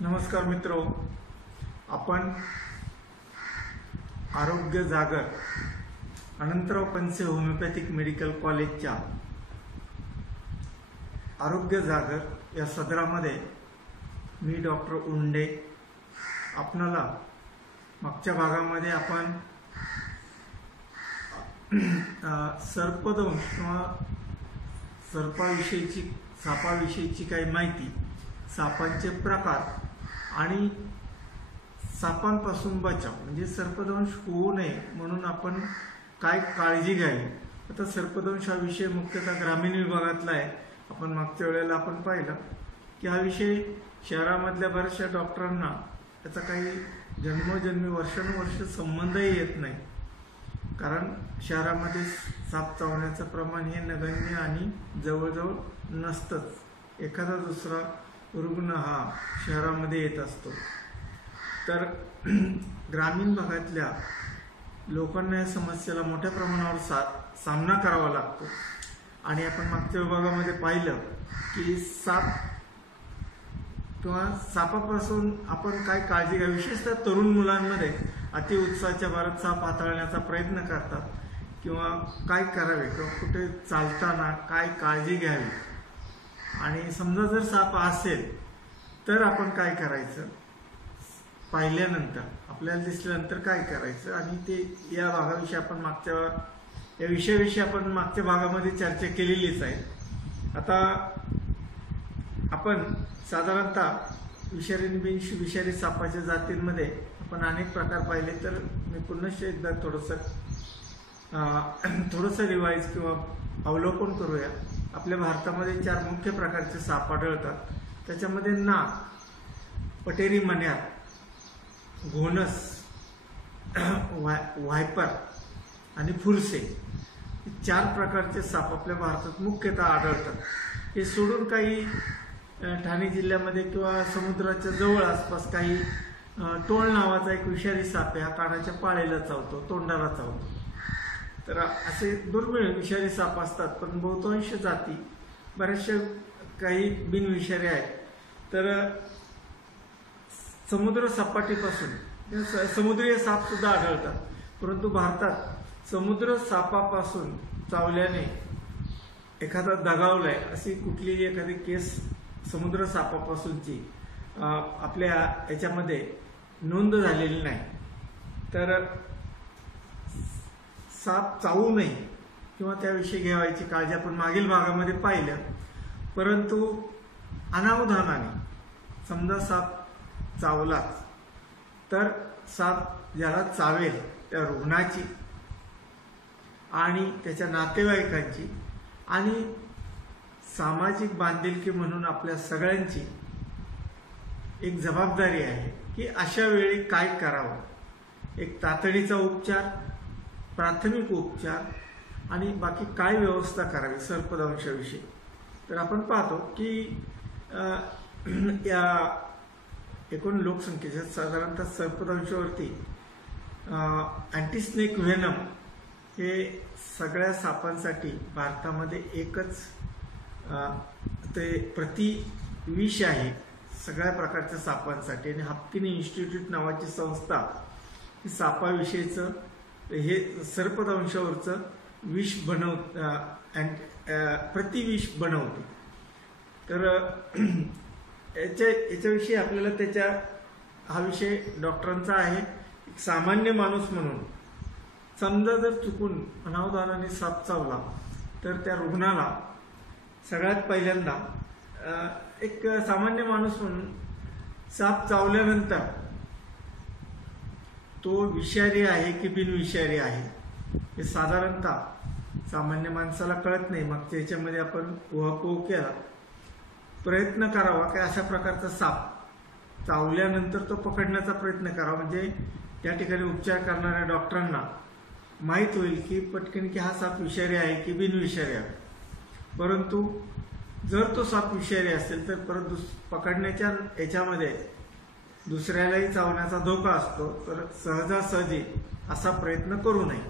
नमस्कार मित्रो, आपण आरोग्य जागर अनंतराव पनसे होमिओपॅथिक मेडिकल कॉलेजच्या आरोग्य जागर या सदरामध्ये मी डॉक्टर उंडे आपणाला मागच्या भागामध्ये आपण सर्पदंश किंवा सापाविषयीची काही माहिती, सापांचे प्रकार आणि सापांपासून बचाव म्हणजे सर्पदंश होऊ नये म्हणून आपण काय काळजी घ्यावी. आता सर्पदंश हा विषय मुख्यतः ग्रामीण विभागातला आहे. आपण मागच्या वेळेला आपण पाहिलं की हा विषय शहरामधल्या बऱ्याचशा डॉक्टरांना त्याचा काही जन्मोजन्मी वर्षानुवर्ष संबंधही येत नाही, कारण शहरामध्ये साप चावण्याचं प्रमाण हे नगण्य आणि जवळजवळ नसतंच. एखादा दुसरा रुग्ण हा शहरामध्ये येत असतो. तर ग्रामीण भागातल्या लोकांना या समस्येला मोठ्या प्रमाणावर सामना करावा लागतो. आणि आपण मागच्या विभागामध्ये पाहिलं की साप किंवा सापापासून आपण काय काळजी घ्यावी. विशेषतः तरुण मुलांमध्ये अतिउत्साहाच्या भरात साप हाताळण्याचा प्रयत्न करतात किंवा काय करावे किंवा कुठे चालताना काय काळजी घ्यावी. आणि समजा जर साप असेल तर आपण काय करायचं, पाहिल्यानंतर आपल्याला दिसल्यानंतर काय करायचं, आणि ते या भागाविषयी आपण या विषयाविषयी आपण मागच्या भागामध्ये चर्चा केलेलीच आहे. आता आपण साधारणतः विषारी आणि बिनविषारी सापाच्या जातींमध्ये आपण अनेक प्रकार पाहिले. तर मी पुन्हा एकदा थोडंसं रिवाईज किंवा अवलोकन करूया. आपल्या भारतामध्ये 4 मुख्य प्रकारचे साप आढळतात. त्याच्यामध्ये नाग, पटेरी मण्यार, घोणस, व्हायपर आणि फुरसे, 4 प्रकारचे साप आपल्या भारतात मुख्यतः आढळतात. हे सोडून काही ठाणे जिल्ह्यामध्ये किंवा समुद्राच्या जवळ आसपास काही टोळ नावाचा एक विषारी साप आहे. हा कानाच्या पाळेला चावतो, तोंडाला चावतो. तर असे दुर्मिळ विषारी साप असतात, पण बहुतांश जाती बऱ्याचशा काही बिनविषारी आहेत. तर समुद्र सपाटीपासून समुद्रीय साप सुद्धा आढळतात, परंतु भारतात समुद्र सापापासून चावल्याने एखादा दगावलाय अशी कुठलीही एखादी केस समुद्र सापापासूनची आपल्या याच्यामध्ये नोंद झालेली नाही. तर साप चावू नये किंवा त्याविषयी घ्यावायची काळजी आपण मागील भागामध्ये पाहिलं. परंतु अनावधानाने समजा साप चावलाच तर साप ज्याला चावेल त्या रुग्णाची आणि त्याच्या नातेवाईकांची आणि सामाजिक बांधिलकी म्हणून आपल्या सगळ्यांची एक जबाबदारी आहे की अशा वेळी काय करावं. एक तातडीचा उपचार, प्राथमिक उपचार आणि बाकी काय व्यवस्था करावी सर्पदंशाविषयी. तर आपण पाहतो की या एकूण लोकसंख्येच्या साधारणतः सर्पदंशावरती अँटीस्नेक व्हेनम हे सगळ्या सापांसाठी भारतामध्ये एकच ते प्रतिविष आहे सगळ्या प्रकारच्या सापांसाठी. आणि हाफकिन इन्स्टिट्यूट नावाची संस्था ही सापाविषयीचं हे सर्पदंशावरचं विष प्रतिविष बनवते. तर याच्याविषयी आपल्याला हा विषय डॉक्टरांचा आहे. एक सामान्य माणूस म्हणून समजा जर चुकून अनावधानाने साप चावला तर त्या रुग्णाला सगळ्यात पहिल्यांदा एक सामान्य माणूस म्हणून साप चावल्यानंतर तो विषारी आहे की बिनविषारी आहे हे साधारणतः सामान्य माणसाला कळत नाही. मागच्या याच्यामध्ये आपण उहापोह केला, प्रयत्न करावा की अशा प्रकारचा साप चावल्यानंतर तो पकडण्याचा प्रयत्न करावा, म्हणजे त्या ठिकाणी उपचार करणाऱ्या डॉक्टरांना माहीत होईल की पटकन की हा साप विषारी आहे की बिनविषारी आहे. परंतु जर तो साप विषारी असेल तर परत पकडण्याच्या याच्यामध्ये दुसऱ्यालाही चावण्याचा धोका असतो. तर सहजासहजी असा प्रयत्न करू नये.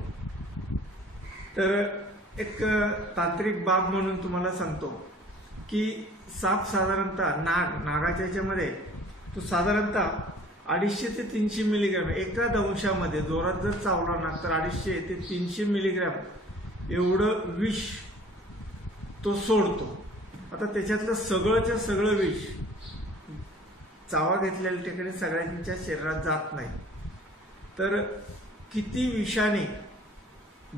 तर एक तांत्रिक बाब म्हणून तुम्हाला सांगतो की साप साधारणतः नागाच्या याच्यामध्ये तो साधारणतः 250 ते 300 मिलीग्रॅम एका दंशामध्ये जोरात जर चावला ना तर 250 ते 300 मिलीग्रॅम एवढं विष तो सोडतो. आता त्याच्यातलं सगळंच्या सगळं विष चावा घेतलेल्या ठिकाणी सगळ्यांच्या शरीरात जात नाही. तर किती विषाने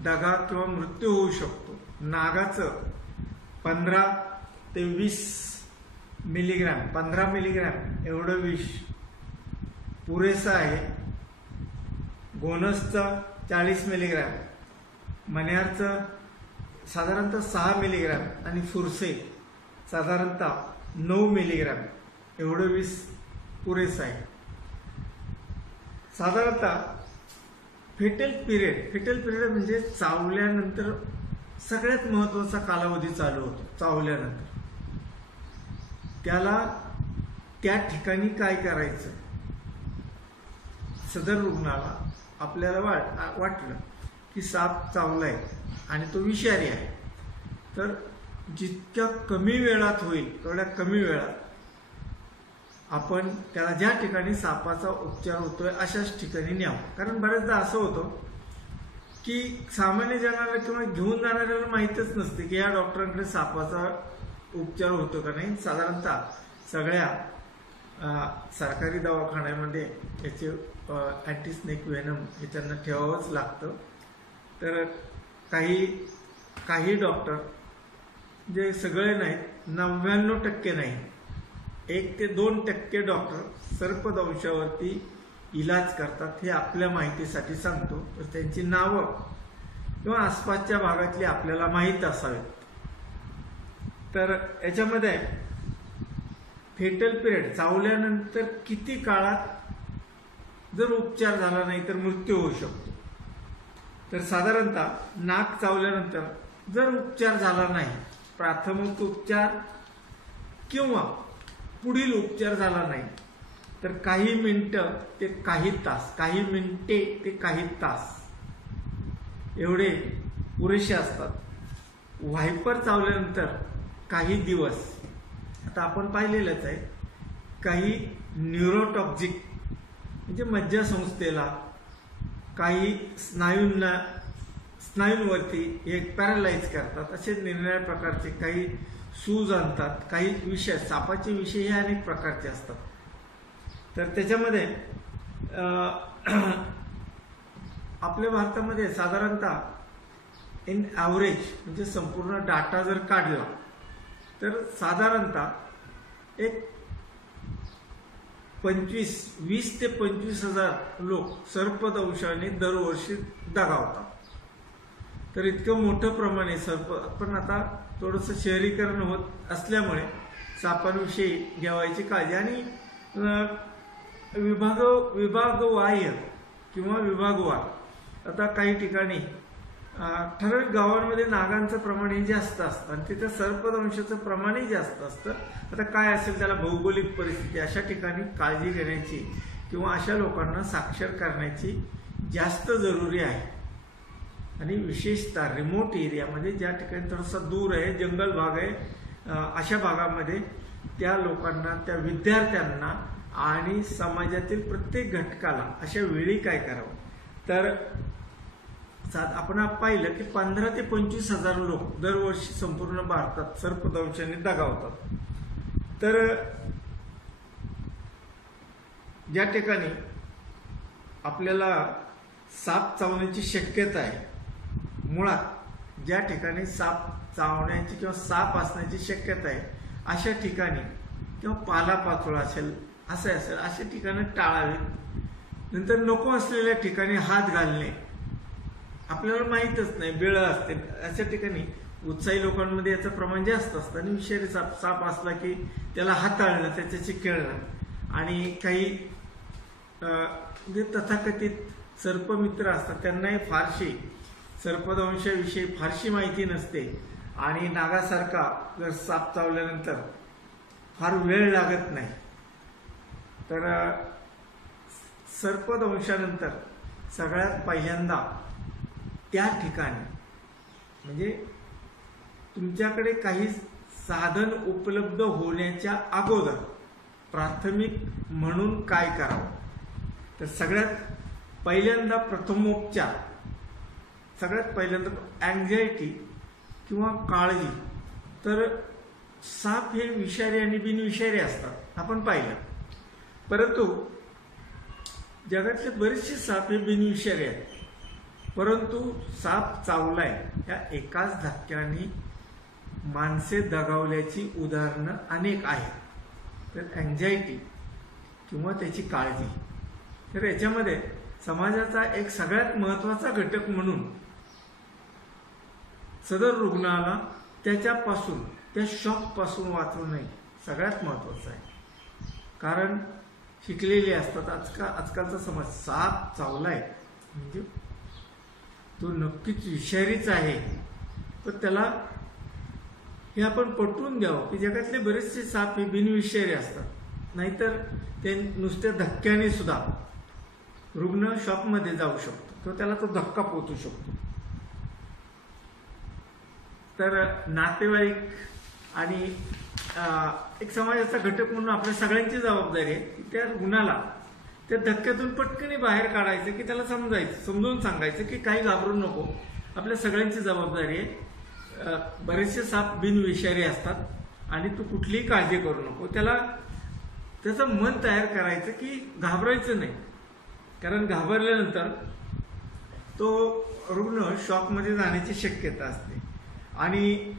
दगा किंवा मृत्यू होऊ शकतो. नागाचं 15 ते 20 मिलीग्रॅम 15 मिलीग्रॅम एवढं विष पुरेसं आहे. गोनसचा 40 मिलीग्रॅम, मण्यारचं साधारणतः 6 मिलीग्रॅम आणि फुरसे साधारणतः 9 मिलीग्रॅम एवढं विष पुरेसं आहे. साधारणतः फेटल पिरियड म्हणजे चावल्यानंतर सगळ्यात महत्वाचा कालावधी चालू होतो. चावल्यानंतर त्याला त्या ठिकाणी काय करायचं. सदर रुग्णाला आपल्याला वाटलं की साप चावलाय आणि तो विषारी आहे, तर जितक्या कमी वेळात होईल तेवढ्या कमी वेळात आपण त्याला ज्या ठिकाणी सापाचा उपचार होतोय अशाच ठिकाणी न्यावं. कारण बऱ्याचदा असं होतं की सामान्य जनाला किंवा घेऊन जाणाऱ्याला माहीतच नसते की या डॉक्टरांकडे सापाचा उपचार होतो का नाही. साधारणतः सगळ्या सरकारी दवाखान्यामध्ये याचे अँटी स्नेक व्हेनम हे त्यांना ठेवावंच लागतं. तर काही डॉक्टर जे सगळे नाहीत 99% नाही 1 ते 2% डॉक्टर सर्पदंशावरती इलाज करतात. हे आपल्या माहितीसाठी सांगतो. तर त्यांची नावं किंवा आसपासच्या भागातली आपल्याला माहीत असावीत. तर याच्यामध्ये फेटल पिरियड चावल्यानंतर किती काळात जर उपचार झाला नाही तर मृत्यू होऊ शकतो. तर साधारणतः नाक चावल्यानंतर जर उपचार झाला नाही, प्राथमिक उपचार किंवा पुढील उपचार झाला नाही, तर काही मिनिटं ते काही तास, काही मिनिटे ते काही तास एवढे पुरेसे असतात. व्हायपर चावल्यानंतर काही दिवस, आता आपण पाहिलेलंच आहे, काही न्यूरोटॉक्सिक म्हणजे मज्जासंस्थेला, काही स्नायूंवरती एक पॅरालाइज करतात. असे निरनिराळ्या प्रकारचे काही सूज आणतात. काही विषय, सापाचे विषय हे अनेक प्रकारचे असतात. तर त्याच्यामध्ये आपल्या भारतामध्ये साधारणतः इन ॲव्हरेज म्हणजे संपूर्ण डाटा जर काढला तर साधारणतः एक 20 ते 25 हजार लोक सर्पदंशाने दरवर्षी दगावतात. तर इतकं मोठं प्रमाण आहे सर्प. पण आता थोडंसं शहरीकरण होत असल्यामुळे सापांविषयी घ्यावायची काळजी आणि विभागवाह्य किंवा विभागवार आता काही ठिकाणी ठराविक गावांमध्ये नागांचं प्रमाणही जास्त असतं आणि तिथं सर्पदंशाचं प्रमाणही जास्त असतं. आता काय असेल त्याला भौगोलिक परिस्थिती, अशा ठिकाणी काळजी घेण्याची किंवा अशा लोकांना साक्षर करण्याची जास्त जरुरी आहे. आणि विशेषतः रिमोट एरियामध्ये ज्या ठिकाणी थोडासा दूर आहे, जंगल भाग आहे, अशा भागामध्ये त्या लोकांना, त्या विद्यार्थ्यांना आणि समाजातील प्रत्येक घटकाला अशा वेळी काय करावं. तर आपण पाहिलं की 15 ते 25 हजार लोक दरवर्षी संपूर्ण भारतात सर्पदंशाने दगावतात. तर ज्या ठिकाणी आपल्याला साप चावण्याची शक्यता आहे, मुळात ज्या ठिकाणी साप चावण्याची किंवा साप असण्याची शक्यता आहे अशा ठिकाणी किंवा पालापाचोळा असेल अशा ठिकाणी टाळावीत. नंतर नको असलेल्या ठिकाणी हात घालणे, आपल्याला माहीतच नाही, बेळ असते अशा ठिकाणी उत्साही लोकांमध्ये याचं प्रमाण जास्त असतं आणि विषारी साप असला की त्याला हाताळणं, त्याच्याशी खेळणं. आणि काही जे तथाकथित सर्पमित्र असतात त्यांनाही फारशी सर्पदंशाविषयी फारशी माहिती नसते आणि नागासारखा जर साप चावल्यानंतर फार वेळ लागत नाही. तर सर्पदंशानंतर सगळ्यात पहिल्यांदा त्या ठिकाणी म्हणजे तुमच्याकडे काही साधन उपलब्ध होण्याच्या अगोदर प्राथमिक म्हणून काय करावं? तर सगळ्यात पहिल्यांदा प्रथमोपचार, सगळ्यात पहिल्यांदा अँझायटी किंवा काळजी. तर साप हे विषारी आणि बिनविषारी असतात आपण पाहिलं, परंतु जगातले बरेचसे साप हे बिनविषारी आहेत. परंतु साप चावलाय या एकाच धक्क्याने माणसे दगावल्याची उदाहरणं अनेक आहेत. तर अँझायटी किंवा त्याची काळजी, तर याच्यामध्ये समाजाचा एक सगळ्यात महत्त्वाचा घटक म्हणून सदर रुग्णाला त्याच्यापासून, त्या शॉकपासून वाचवणे सगळ्यात महत्त्वाचं आहे. कारण शिकलेले असतात आजकालचा समाज, साप चावलाय म्हणजे तो नक्कीच विषारीच आहे. तर त्याला हे आपण पटवून द्यावं की जगातले बरेचसे साप हे बिनविषारी असतात, नाहीतर ते नुसत्या धक्क्याने सुद्धा रुग्ण शॉकमध्ये जाऊ शकतो किंवा त्याला तो धक्का पोचू शकतो. तर नातेवाईक आणि एक समाजाचा घटक म्हणून आपल्या सगळ्यांची जबाबदारी आहे की त्या रुग्णाला त्या धक्क्यातून पटकन बाहेर काढायचं, की त्याला समजायचं, समजून सांगायचं की काही घाबरू नको, आपल्या सगळ्यांची जबाबदारी आहे. बरेचसे साप बिनविषारी असतात आणि तू कुठलीही काळजी करू नको. त्याला त्याचं मन तयार करायचं की घाबरायचं नाही, कारण घाबरल्यानंतर तो रुग्ण शॉकमध्ये जाण्याची शक्यता असते. आणि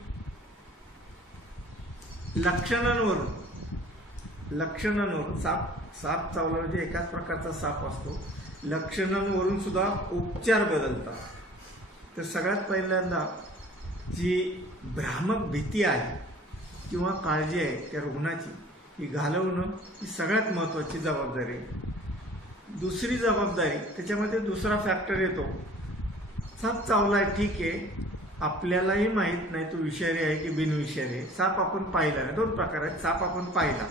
लक्षणांवरून साप चावला म्हणजे एकाच प्रकारचा साप असतो, लक्षणांवरून सुद्धा उपचार बदलतात. तर सगळ्यात पहिल्यांदा जी भ्रामक भीती आहे किंवा काळजी आहे त्या रुग्णाची, ही घालवणं ही सगळ्यात महत्त्वाची जबाबदारी आहे. दुसरी जबाबदारी, त्याच्यामध्ये दुसरा फॅक्टर येतो, साप चावलाय ठीक आहे, आपल्यालाही माहीत नाही तो विषारी आहे की बिनविषारी आहे. साप आपण पाहिला नाही, दोन प्रकार आहेत. साप आपण पाहिला,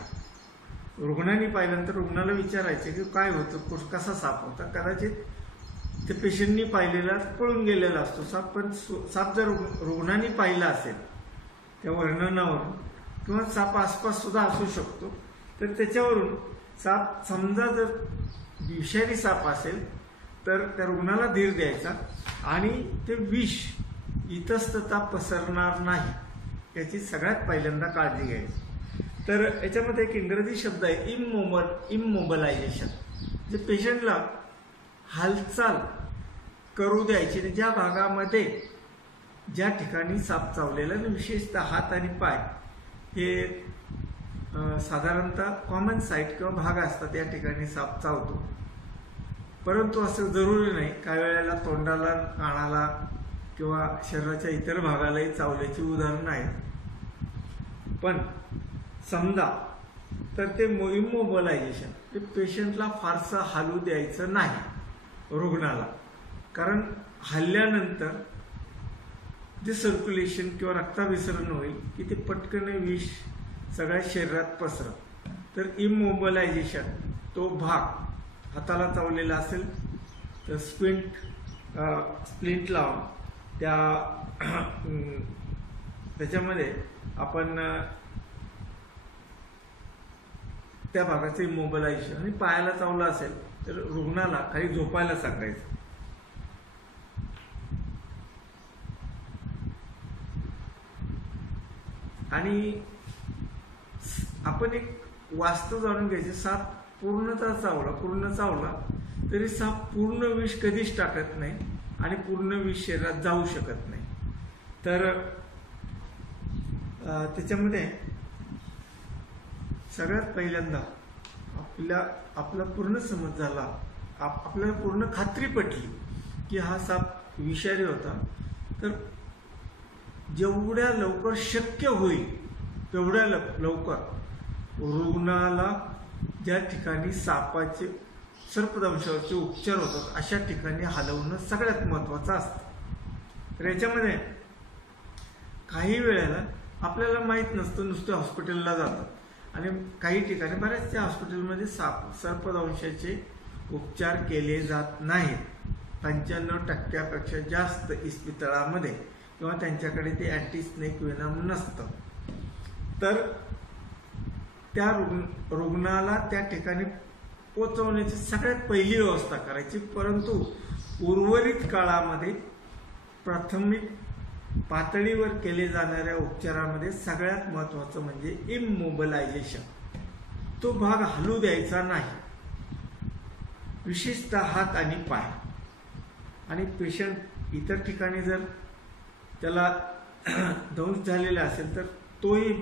रुग्णाने पाहिल्यानंतर रुग्णाला विचारायचे की काय होतं, कसा साप होता. कदाचित ते पेशंटनी पाहिलेला पळून गेलेला असतो साप, पण साप जर रुग्णाने पाहिला असेल त्या वर्णनावरून, किंवा साप आसपास सुद्धा असू शकतो, तर त्याच्यावरून साप समजा जर विषारी साप असेल तर त्या रुग्णाला धीर द्यायचा आणि ते विष इतस्ततः पसरणार नाही याची सगळ्यात पहिल्यांदा काळजी घ्यायची. तर याच्यामध्ये एक इंग्रजी शब्द आहे इममोबलायझेशन, जे पेशंटला हालचाल करू द्यायची नाही. ज्या भागामध्ये, ज्या ठिकाणी साप चावलेला, विशेषतः हात आणि पाय हे साधारणतः कॉमन साईट किंवा भाग असतात, त्या ठिकाणी साप चावतो. परंतु असं जरुरी नाही, काही वेळेला तोंडाला, कानाला किंवा शरीराच्या इतर भागालाही चावल्याची उदाहरणं आहेत. पण समजा तर ते इमोबलायझेशन, ते पेशंटला फारसं हालू द्यायचं नाही रुग्णाला, कारण हल्ल्यानंतर जे सर्क्युलेशन किंवा रक्ताभिसरण होईल की ते पटकन विष सगळ्या शरीरात पसरत. तर इमोबलायझेशन, तो भाग हाताला चावलेला असेल तर स्प्लिंट लावून त्याच्यामध्ये आपण त्या भागाचं इमोबलायझेशन, आणि पायाला चावला असेल तर रुग्णाला खाली झोपायला सांगायचं. आणि आपण एक वास्तव जाणून घ्यायचे, साप पूर्ण चावला तरी साप पूर्ण विष कधीच टाकत नाही आणि पूर्ण विष शरीरात जाऊ शकत नाही. तर त्याच्यामध्ये सगळ्यात पहिल्यांदा आपला पूर्ण समज झाला, आपल्याला पूर्ण खात्री पटली की हा साप विषारी होता, तर जेवढ्या लवकर शक्य होईल तेवढ्या लवकर रुग्णाला ज्या ठिकाणी सापाचे, सर्पदंशावरचे उपचार होतात अशा ठिकाणी हलवणं सगळ्यात महत्त्वाचं असतं. तर याच्यामध्ये काही वेळेला आपल्याला माहीत नसतं, नुसतं हॉस्पिटलला जातात आणि काही ठिकाणी, बऱ्याचशा हॉस्पिटलमध्ये सर्पदंशाचे उपचार केले जात नाहीत. 95% जास्त इस्पितळामध्ये, किंवा त्यांच्याकडे ते अँटी स्नेक वेनम नसतं. तर त्या रुग्णाला त्या ठिकाणी पोचवण्याची सगळ्यात पहिली व्यवस्था करायची. परंतु उर्वरित काळामध्ये प्राथमिक पातळीवर केले जाणाऱ्या उपचारामध्ये सगळ्यात महत्त्वाचं म्हणजे इमोबिलायझेशन. तो भाग हलू द्यायचा नाही, विशेषतः हात आणि पाय. आणि पेशंट इतर ठिकाणी जर त्याला दंश झालेला असेल तर तोही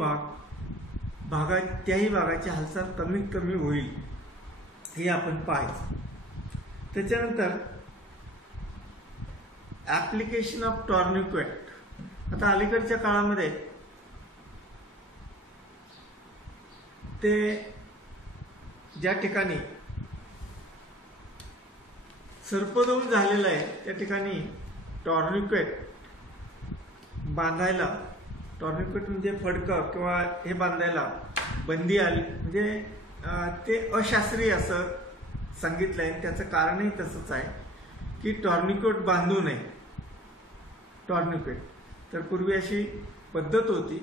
त्याही भागाची हालचाल कमीत कमी होईल हे आपण पाहायचं. त्याच्यानंतर ऍप्लिकेशन ऑफ टॉर्निक्वेट. आता अलीकडच्या काळामध्ये ते ज्या ठिकाणी सर्पदंश झालेला आहे त्या ठिकाणी टॉर्निक्वेट बांधायला, टॉर्निक्वेट म्हणजे फडकं किंवा हे बांधायला बंदी आली. म्हणजे ते अशास्त्रीय असं सांगितलं आहे. त्याचं कारणही तसंच आहे की टॉर्निक्वेट बांधू नये. टॉर्निक्वेट तर पूर्वी अशी पद्धत होती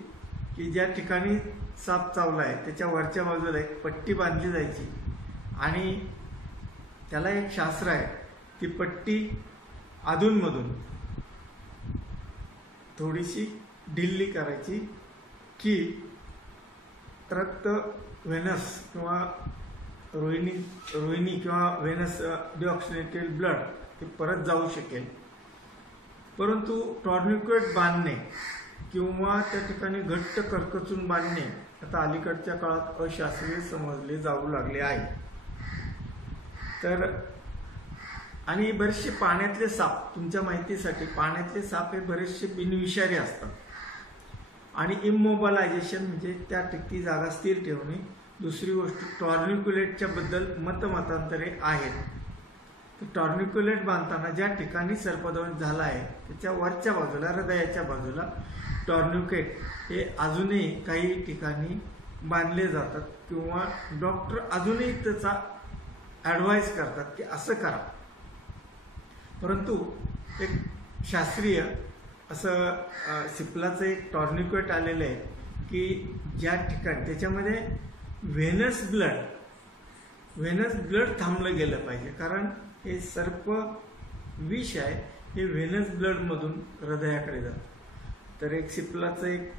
की ज्या ठिकाणी साप चावला आहे त्याच्या वरच्या बाजूला एक पट्टी बांधली जायची आणि त्याला एक शास्त्र आहे. ती पट्टी अधूनमधून थोडीशी ढिल्ली करायची की रक्त व्हेनस किंवा रोहिणी किंवा व्हेनस डिऑक्सिनेटेड ब्लड ते परत जाऊ शकेल. परंतु टॉर्निक्वेट बांधणे किंवा त्या ठिकाणी घट्ट करकचून बांधणे आता अलीकडच्या काळात अशास्त्रीय समजले जाऊ लागले आहे. तर आणि बरेचसे पाण्यातले साप, तुमच्या माहितीसाठी पाण्यातले साप हे बरेचसे बिनविषारी असतात. आणि इमोबिलायझेशन म्हणजे त्या ठिकाणी जागा स्थिर ठेवणे. दुसरी गोष्ट टॉर्निक्युलेटच्या बद्दल मतमतांतरे आहेत. तर टॉर्निक्युलेट बांधताना ज्या ठिकाणी सर्पदंश झाला आहे त्याच्या वरच्या बाजूला, हृदयाच्या बाजूला टॉर्निक्युलेट हे अजूनही काही ठिकाणी बांधले जातात किंवा डॉक्टर अजूनही त्याचा ॲडवाईस करतात की असं करा. परंतु एक शास्त्रीय असं सिप्लाचं एक टॉर्निक्वेट आलेलं आहे की ज्या ठिकाणी त्याच्यामध्ये व्हेनस ब्लड थांबलं गेलं पाहिजे. कारण हे सर्प विष आहे, हे व्हेनस ब्लडमधून हृदयाकडे जातं. तर एक सिप्लाचं एक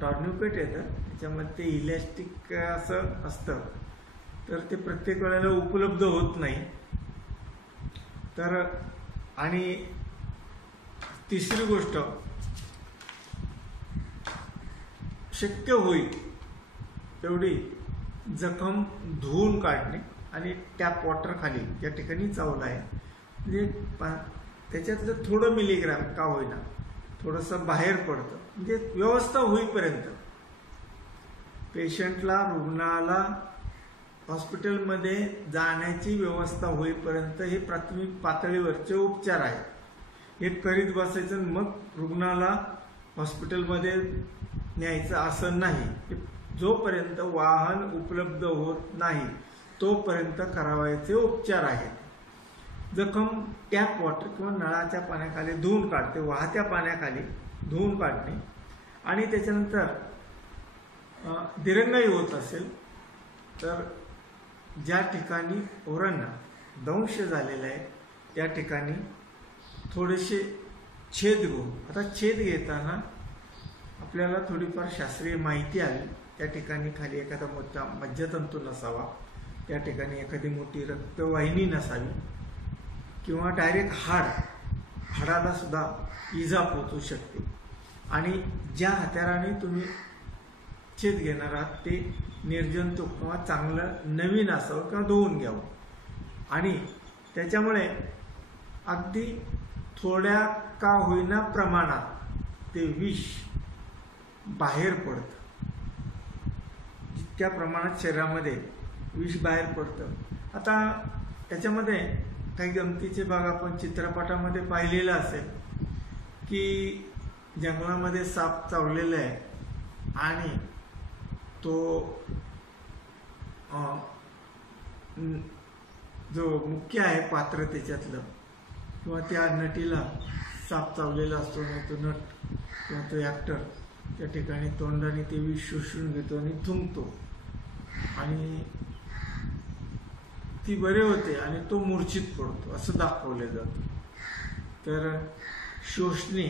टॉर्निक्वेट येतं, त्याच्यामध्ये ते इलॅस्टिक असं असतं. तर ते प्रत्येक वेळेला उपलब्ध होत नाही. तर आणि तिसरी गोष्ट, शक्य होईल तेवढी जखम धुवून काढणे आणि टॅप वॉटर खाली ज्या ठिकाणी चावला आहे म्हणजे त्याच्यातलं थोडं मिलीग्राम का होईना थोडंसं बाहेर पडतं. म्हणजे व्यवस्था होईपर्यंत पेशंटला, रुग्णाला हॉस्पिटलमध्ये जाण्याची व्यवस्था होईपर्यंत हे प्राथमिक पातळीवरचे उपचार आहेत. हे करीत बसायचं मग रुग्णाला हॉस्पिटलमध्ये न्यायचं असं नाही. जोपर्यंत वाहन उपलब्ध होत नाही तोपर्यंत करावायचे उपचार आहेत. जखम टॅप वॉटर किंवा नळाच्या पाण्याखाली धुवून काढते, वाहत्या पाण्याखाली धुवून काढणे. आणि त्याच्यानंतर दिरंगाई होत असेल तर ज्या ठिकाणी ओरांना दंश झालेला आहे त्या ठिकाणी थोडेसे छेद घेऊन, आता छेद घेताना आपल्याला थोडीफार शास्त्रीय माहिती आली. त्या ठिकाणी खाली एखादा मोठा मज्जातंतू नसावा, त्या ठिकाणी एखादी मोठी रक्तवाहिनी नसावी किंवा डायरेक्ट हाडाला सुद्धा इजा पोचू शकते. आणि ज्या हत्याराने तुम्ही छेद घेणार आहात ते निर्जंतुक किंवा चांगलं नवीन असावं किंवा धुवून घ्यावं. आणि त्याच्यामुळे अगदी थोड्या का होईना प्रमाणात ते विष बाहेर पडतं. जितक्या प्रमाणात शरीरामध्ये विष बाहेर पडतं. आता त्याच्यामध्ये काही गमतीचे भाग आपण चित्रपटामध्ये पाहिलेला असेल की जंगलामध्ये साप चावलेला आहे आणि तो जो मुख्य आहे पात्र त्याच्यातलं किंवा त्या नटीला साप चावलेला असतो नाही तो नट किंवा तो ॲक्टर त्या ठिकाणी तोंडाने ते विष शोषून घेतो आणि थुंकतो आणि ती बरे होते आणि तो मूर्छित पडतो असं दाखवलं जातं. तर शोषणे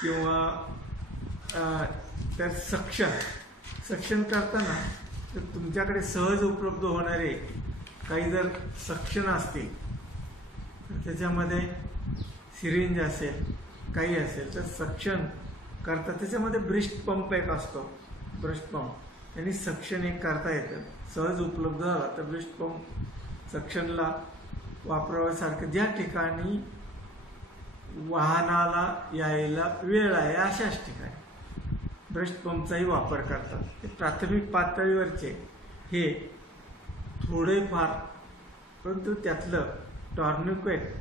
किंवा तर सक्शन करताना तर तुमच्याकडे सहज उपलब्ध होणारे काही जर सक्शन असतील तर त्याच्यामध्ये सिरिंज असेल काही असेल तर सक्शन करता त्याच्यामध्ये ब्रेस्ट पंप एक असतो. ब्रेस्ट पंप त्यांनी सक्शन एक करता येतं. सहज उपलब्ध झाला तर ब्रेस्ट पंप सक्शनला वापराव्यासारखं ज्या ठिकाणी वाहनाला यायला वेळ आहे अशाच ठिकाणी ब्रेस्ट पंपचाही वापर करतात. ते प्राथमिक पातळीवरचे हे थोडेफार, परंतु त्यातलं टॉर्निकेट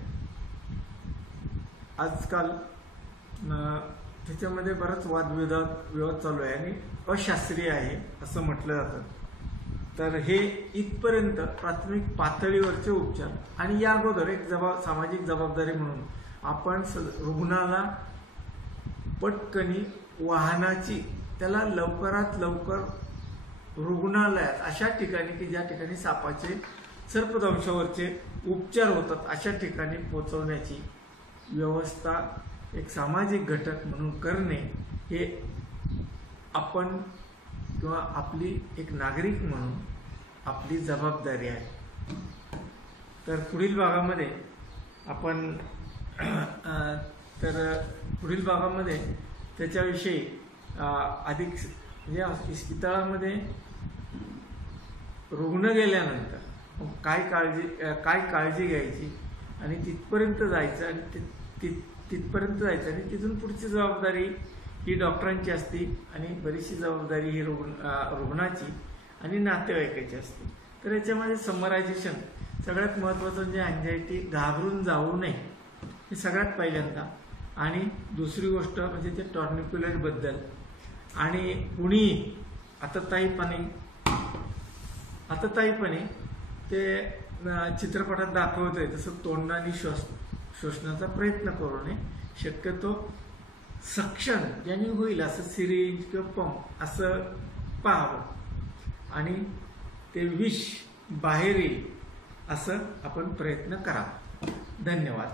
आजकाल त्याच्यामध्ये बराच वादविवाद चालू आहे आणि अशास्त्रीय आहे असं म्हटलं जातं. तर हे इथपर्यंत प्राथमिक पातळीवरचे उपचार. आणि या अगोदर एक सामाजिक जबाबदारी म्हणून आपण रुग्णाला पटकनी वाहनाची त्याला लवकरात लवकर रुग्णालयात अशा ठिकाणी की ज्या ठिकाणी सापाचे सर्पदंशावरचे उपचार होतात अशा ठिकाणी पोहोचवण्याची व्यवस्था एक सामाजिक घटक म्हणून करणे हे आपण किंवा आपली एक नागरिक म्हणून आपली जबाबदारी आहे. तर पुढील भागामध्ये आपण पुढील भागामध्ये त्याच्याविषयी अधिक म्हणजे इस्पितळामध्ये रुग्ण गेल्यानंतर काय काळजी घ्यायची आणि तिथपर्यंत जायचं आणि तिथपर्यंत जायचं आणि तिथून पुढची जबाबदारी ही डॉक्टरांची असते आणि बरीचशी जबाबदारी ही रुग्णाची आणि नातेवाईकाची असते. तर याच्यामध्ये समरायझेशन सगळ्यात महत्त्वाचं म्हणजे अँझायटी, घाबरून जाऊ नये हे सगळ्यात पहिल्यांदा. आणि दुसरी गोष्ट म्हणजे ते टॉर्निक्युलरबद्दल आणि कुणी आतताईपणे ते चित्रपटात दाखवतोय तसं तोंडाने शोषण्याचा प्रयत्न करू नये. शक्यतो सक्शन ज्याने होईल असं सिरिंज किंवा पंप असं पाहावं आणि ते विष बाहेर येईल असं आपण प्रयत्न करावा. धन्यवाद.